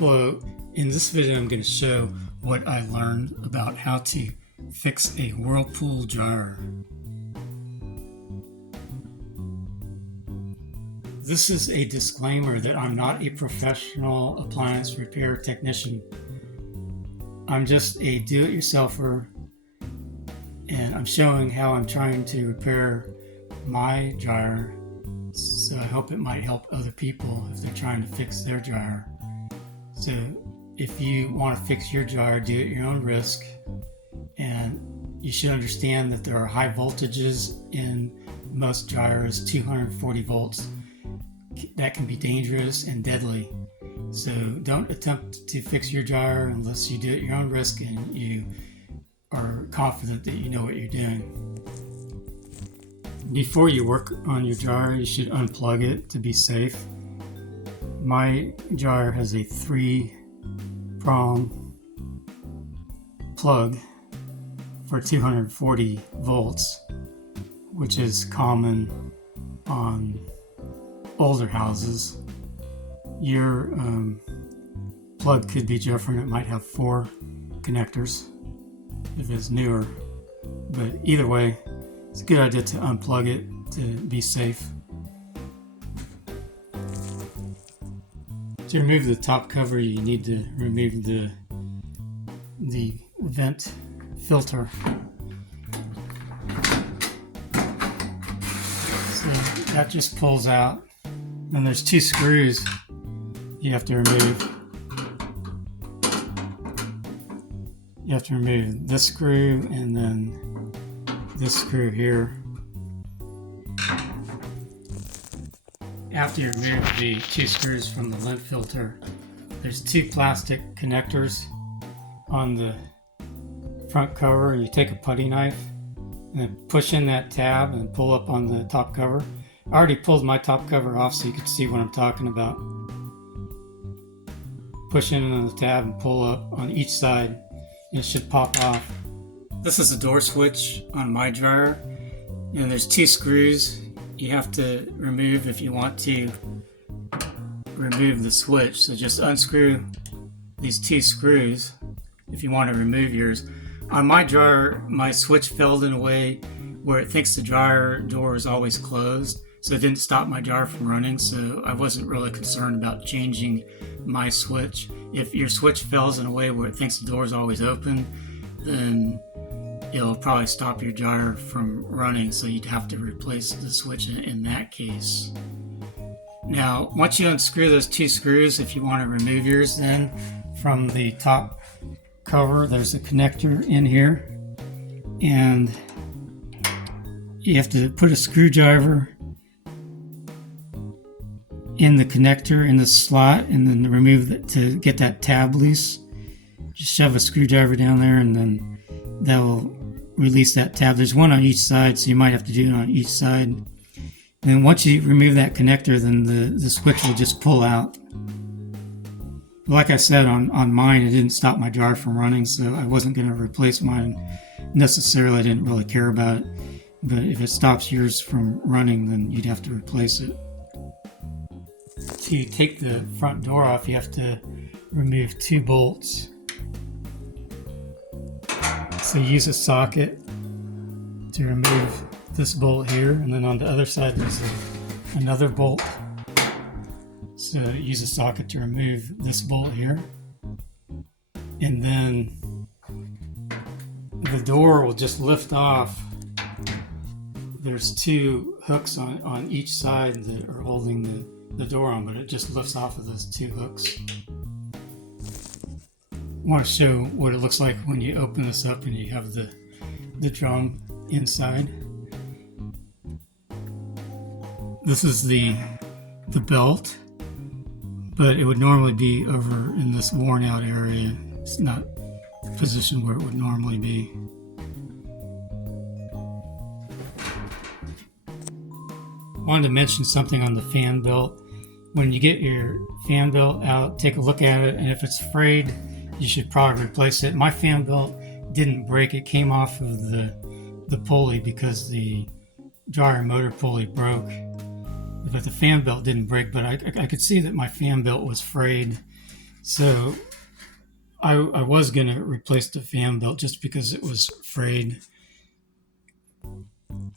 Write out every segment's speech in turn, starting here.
Hello, in this video I'm going to show what I learned about how to fix a Whirlpool dryer. This is a disclaimer that I'm not a professional appliance repair technician. I'm just a do-it-yourselfer, and I'm showing how I'm trying to repair my dryer, so I hope it might help other people if they're trying to fix their dryer. So if you want to fix your dryer, do it at your own risk, and you should understand that there are high voltages in most dryers, 240 volts. That can be dangerous and deadly. So don't attempt to fix your dryer unless you do it at your own risk and you are confident that you know what you're doing. Before you work on your dryer, you should unplug it to be safe. My dryer has a 3-prong plug for 240 volts, which is common on older houses. Your plug could be different. It might have 4 connectors if it's newer, but either way, it's a good idea to unplug it to be safe. To remove the top cover, you need to remove the vent filter. So that just pulls out. Then there's 2 screws you have to remove. You have to remove this screw and then this screw here. After you remove the 2 screws from the vent filter, there's 2 plastic connectors on the front cover. You take a putty knife and then push in that tab and pull up on the top cover. I already pulled my top cover off so you can see what I'm talking about. Push in on the tab and pull up on each side and it should pop off. This is a door switch on my dryer, and there's 2 screws you have to remove if you want to remove the switch. So just unscrew these 2 screws if you want to remove yours. On my dryer, my switch fell in a way where it thinks the dryer door is always closed, so it didn't stop my dryer from running, so I wasn't really concerned about changing my switch. If your switch fails in a way where it thinks the door is always open, then it'll probably stop your dryer from running, so you'd have to replace the switch in that case. Now, once you unscrew those 2 screws, if you want to remove yours, then from the top cover, there's a connector in here, and you have to put a screwdriver in the connector in the slot and then remove it to get that tab loose. Just shove a screwdriver down there and then that will release that tab. There's one on each side, so you might have to do it on each side. And then once you remove that connector, then the switch will just pull out. Like I said, on mine, it didn't stop my dryer from running, so I wasn't going to replace mine necessarily. I didn't really care about it. But if it stops yours from running, then you'd have to replace it. To take the front door off, you have to remove 2 bolts. So use a socket to remove this bolt here, and then on the other side there's another bolt. So use a socket to remove this bolt here. And then the door will just lift off. There's 2 hooks on each side that are holding the door on, but it just lifts off of those 2 hooks. I want to show what it looks like when you open this up and you have the drum inside. This is the belt, but it would normally be over in this worn out area. It's not positioned where it would normally be. I wanted to mention something on the fan belt. When you get your fan belt out, take a look at it, and if it's frayed, you should probably replace it. My fan belt didn't break. It came off of the pulley because the dryer motor pulley broke. But the fan belt didn't break, but I could see that my fan belt was frayed. So I was going to replace the fan belt just because it was frayed.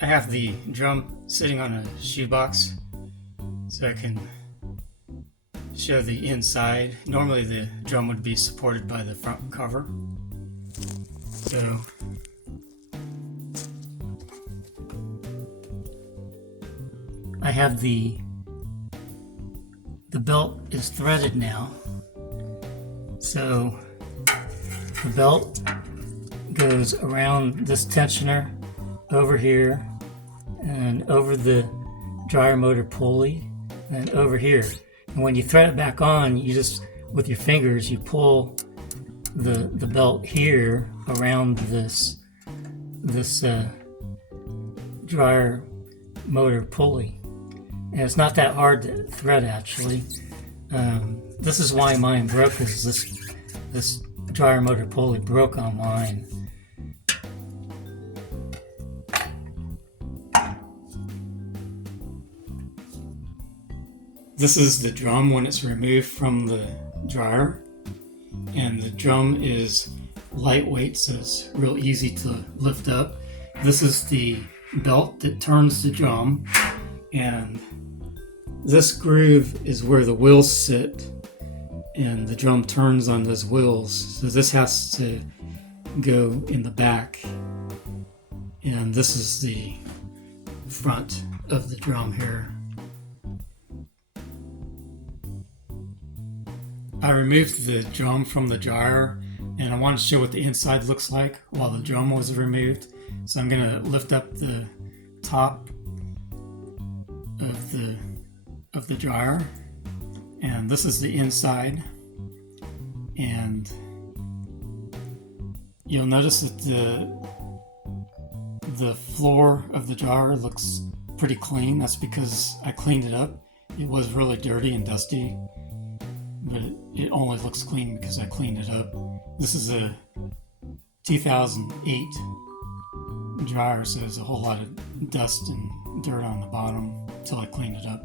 I have the drum sitting on a shoebox so I can show the inside. Normally the drum would be supported by the front cover. So I have the belt is threaded now. So the belt goes around this tensioner over here and over the dryer motor pulley and over here. And when you thread it back on, you just, with your fingers, you pull the belt here around this dryer motor pulley. And it's not that hard to thread, actually. This is why mine broke, because this dryer motor pulley broke on mine. This is the drum when it's removed from the dryer, and the drum is lightweight, so it's real easy to lift up. This is the belt that turns the drum, and this groove is where the wheels sit, and the drum turns on those wheels. So this has to go in the back, and this is the front of the drum here. I removed the drum from the dryer, and I wanted to show what the inside looks like while the drum was removed. So I'm going to lift up the top of the dryer, and this is the inside. And you'll notice that the floor of the dryer looks pretty clean. That's because I cleaned it up. It was really dirty and dusty, but it only looks clean because I cleaned it up. This is a 2008 dryer, so there's a whole lot of dust and dirt on the bottom until I cleaned it up.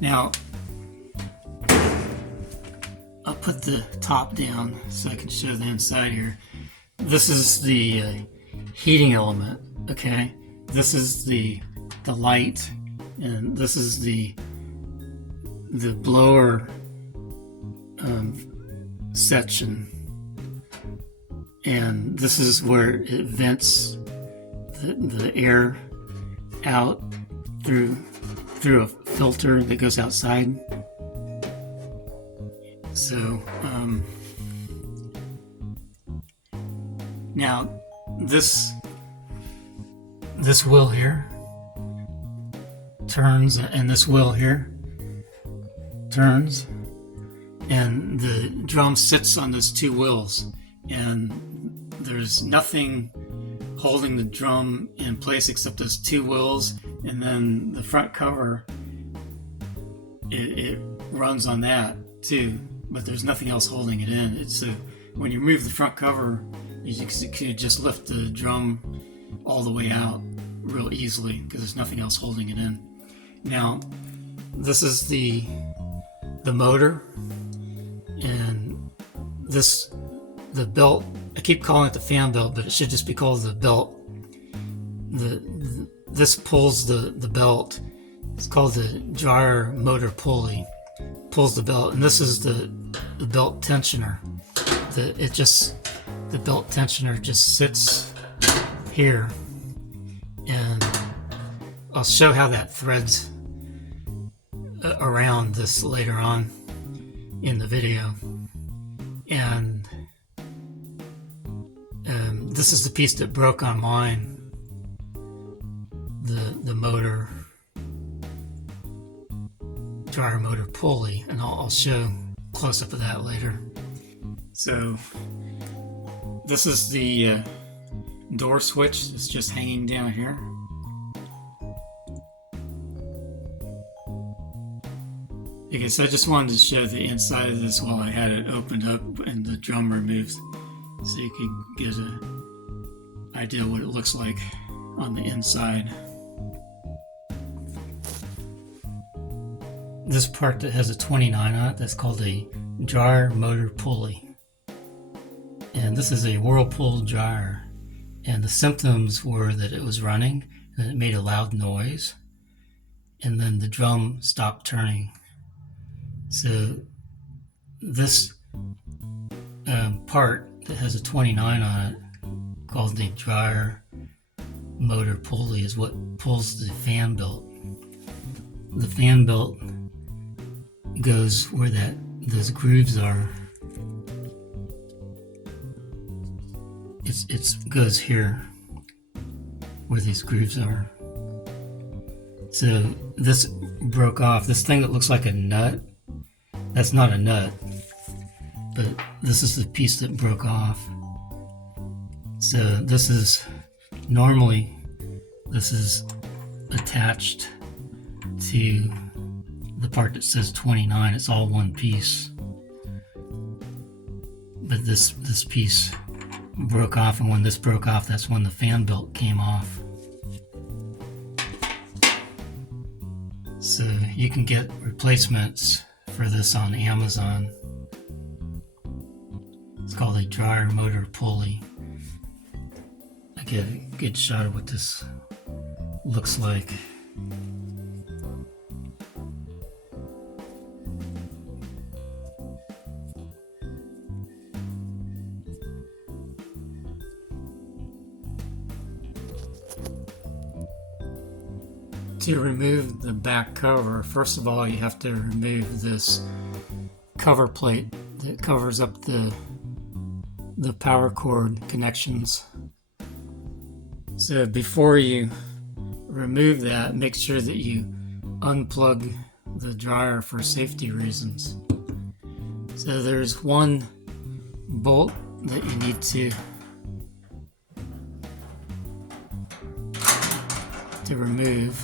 Now, I'll put the top down so I can show the inside here. This is the heating element, okay? This is the light, and this is the blower section, and this is where it vents the air out through a filter that goes outside. So now this wheel here turns, and this wheel here turns, and the drum sits on those two wheels, and there's nothing holding the drum in place except those two wheels, and then the front cover, it runs on that too, but there's nothing else holding it in. It's when you remove the front cover, you could just lift the drum all the way out real easily because there's nothing else holding it in. Now, this is the motor, and the belt, I keep calling it the fan belt, but it should just be called the belt. This pulls the belt. It's called the dryer motor pulley. Pulls the belt, and this is the belt tensioner. The belt tensioner just sits here, and I'll show how that threads around this later on in the video. And this is the piece that broke on mine, the motor, dryer motor pulley, and I'll show close up of that later. So this is the door switch that's just hanging down here. Okay, so I just wanted to show the inside of this while I had it opened up and the drum removed, so you could get an idea what it looks like on the inside. This part that has a 29 on it, that's called a dryer motor pulley. And this is a Whirlpool dryer. And the symptoms were that it was running and it made a loud noise. And then the drum stopped turning. So this part that has a 29 on it, called the dryer motor pulley, is what pulls the fan belt. The fan belt goes where those grooves are. It goes here where these grooves are. So this broke off. This thing that looks like a nut, that's not a nut, but this is the piece that broke off. So this is normally attached to the part that says 29. It's all one piece, but this piece broke off, and when this broke off, that's when the fan belt came off. So you can get replacements for this on Amazon. It's called a dryer motor pulley. I get a good shot of what this looks like. To remove the back cover, first of all, you have to remove this cover plate that covers up the power cord connections. So before you remove that, make sure that you unplug the dryer for safety reasons. So there's one bolt that you need to remove.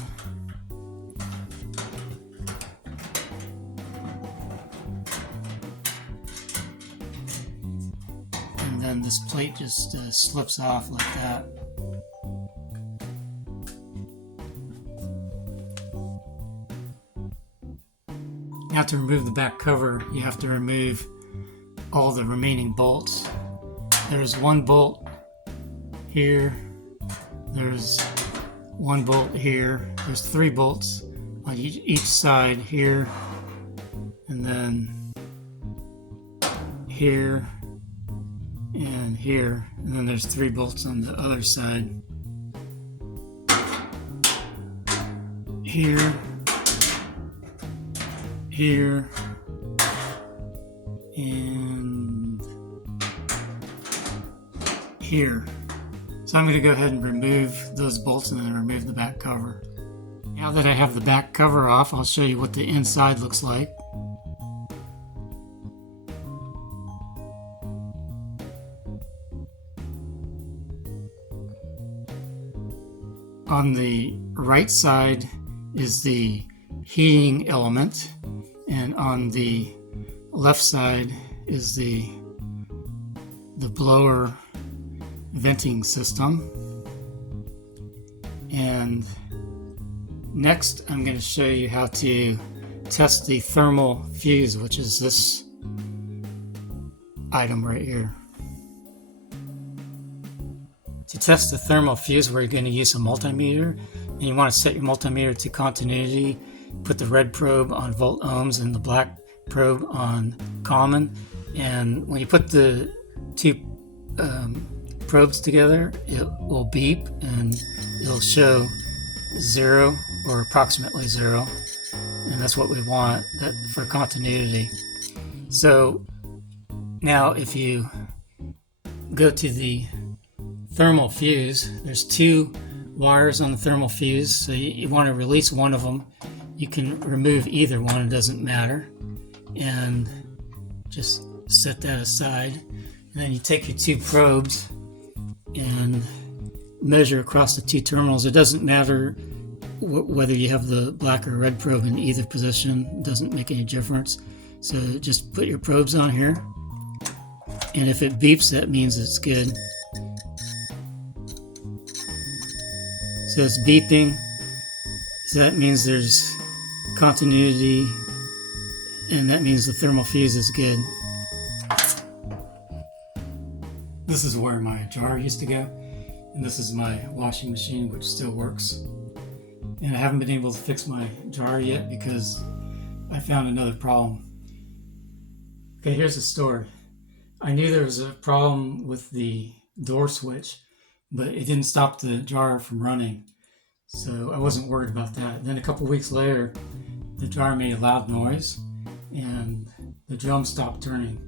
And then this plate just slips off like that. Now to remove the back cover, you have to remove all the remaining bolts. There's one bolt here, there's one bolt here, there's 3 bolts on each side here, and then here, and here, and then there's 3 bolts on the other side. Here, here, and here. So I'm going to go ahead and remove those bolts and then remove the back cover. Now that I have the back cover off, I'll show you what the inside looks like. On the right side is the heating element, and on the left side is the blower venting system. And next I'm going to show you how to test the thermal fuse, which is this item right here. To test the thermal fuse, we're going to use a multimeter, and you want to set your multimeter to continuity. Put the red probe on volt ohms and the black probe on common, and when you put the 2 probes together, it will beep and it'll show 0 or approximately 0, and that's what we want for continuity. So now if you go to the thermal fuse, there's 2 wires on the thermal fuse, so you want to release one of them. You can remove either one, it doesn't matter, and just set that aside. And then you take your 2 probes and measure across the 2 terminals. It doesn't matter whether you have the black or red probe in either position, it doesn't make any difference. So just put your probes on here, and if it beeps, that means it's good. So it's beeping, so that means there's continuity and that means the thermal fuse is good. This is where my jar used to go, and this is my washing machine, which still works. And I haven't been able to fix my jar yet because I found another problem. Okay, here's the story. I knew there was a problem with the door switch, but it didn't stop the jar from running, so I wasn't worried about that. Then a couple weeks later, the jar made a loud noise and the drum stopped turning.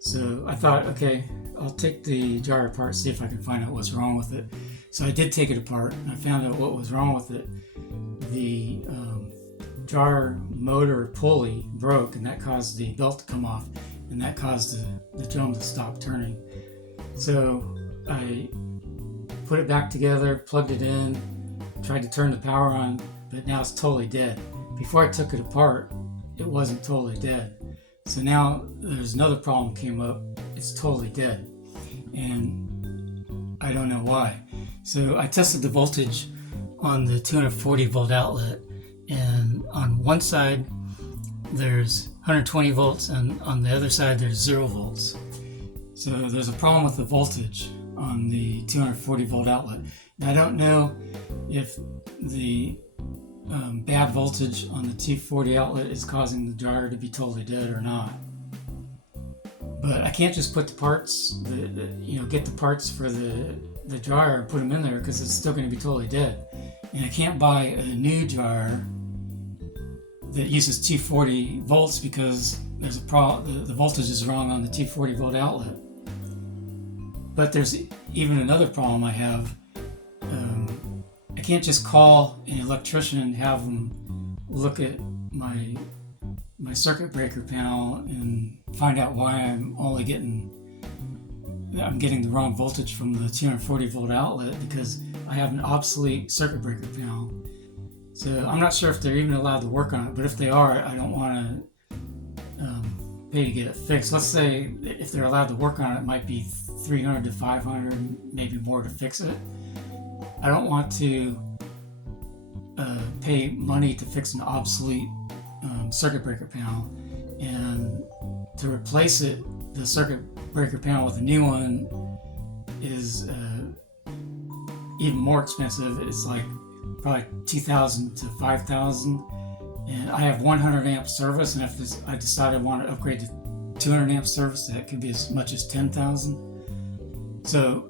So I thought, okay, I'll take the jar apart, see if I can find out what's wrong with it. So I did take it apart, and I found out what was wrong with it. The jar motor pulley broke, and that caused the belt to come off, and that caused the drum to stop turning. So I put it back together, plugged it in, tried to turn the power on, but now it's totally dead. Before I took it apart, it wasn't totally dead. So now there's another problem came up. It's totally dead, and I don't know why. So I tested the voltage on the 240 volt outlet, and on one side there's 120 volts, and on the other side there's 0 volts. So there's a problem with the voltage on the 240 volt outlet. Now, I don't know if the bad voltage on the 240 outlet is causing the jar to be totally dead or not. But I can't just put the parts, get the parts for the jar and put them in there, because it's still going to be totally dead. And I can't buy a new jar that uses 240 volts because there's a problem. The voltage is wrong on the 240 volt outlet. But there's even another problem I have. I can't just call an electrician and have them look at my circuit breaker panel and find out why I'm getting the wrong voltage from the 240 volt outlet, because I have an obsolete circuit breaker panel. So I'm not sure if they're even allowed to work on it, but if they are, I don't want to pay to get it fixed. Let's say if they're allowed to work on it, it might be $300 to $500, maybe more, to fix it. I don't want to pay money to fix an obsolete circuit breaker panel, and to replace it, the circuit breaker panel with a new one is even more expensive. It's like probably $2,000 to $5,000, and I have 100 amp service, and if I decide I want to upgrade to 200 amp service, that could be as much as $10,000. So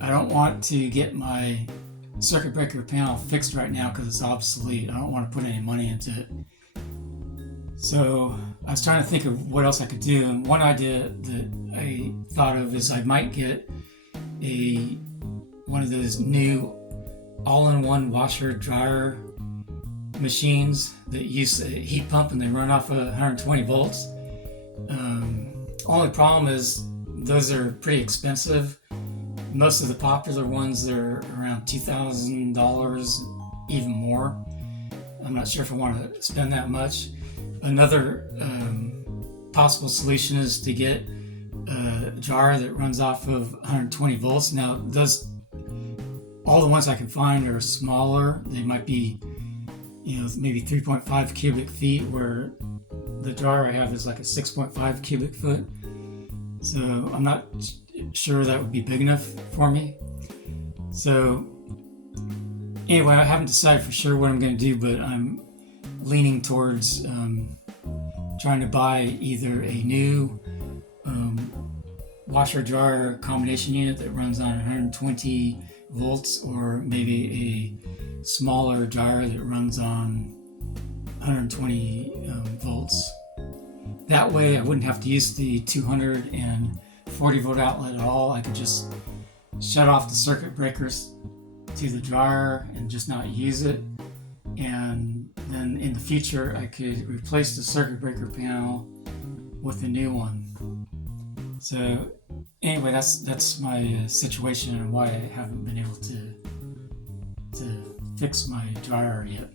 I don't want to get my circuit breaker panel fixed right now because it's obsolete. I don't want to put any money into it. So I was trying to think of what else I could do, and one idea that I thought of is I might get one of those new all-in-one washer dryer machines that use a heat pump and they run off of 120 volts. Only problem is those are pretty expensive. Most of the popular ones are around $2,000, even more. I'm not sure if I want to spend that much. Another possible solution is to get a jar that runs off of 120 volts. Now, all the ones I can find are smaller. They might be, maybe 3.5 cubic feet, where the jar I have is like a 6.5 cubic foot. So I'm not sure that would be big enough for me. So anyway, I haven't decided for sure what I'm going to do, but I'm leaning towards trying to buy either a new washer dryer combination unit that runs on 120 volts, or maybe a smaller dryer that runs on 120 volts. That way I wouldn't have to use the 240 volt outlet at all. I could just shut off the circuit breakers to the dryer and just not use it. And then in the future I could replace the circuit breaker panel with a new one. So anyway, that's my situation and why I haven't been able to fix my dryer yet.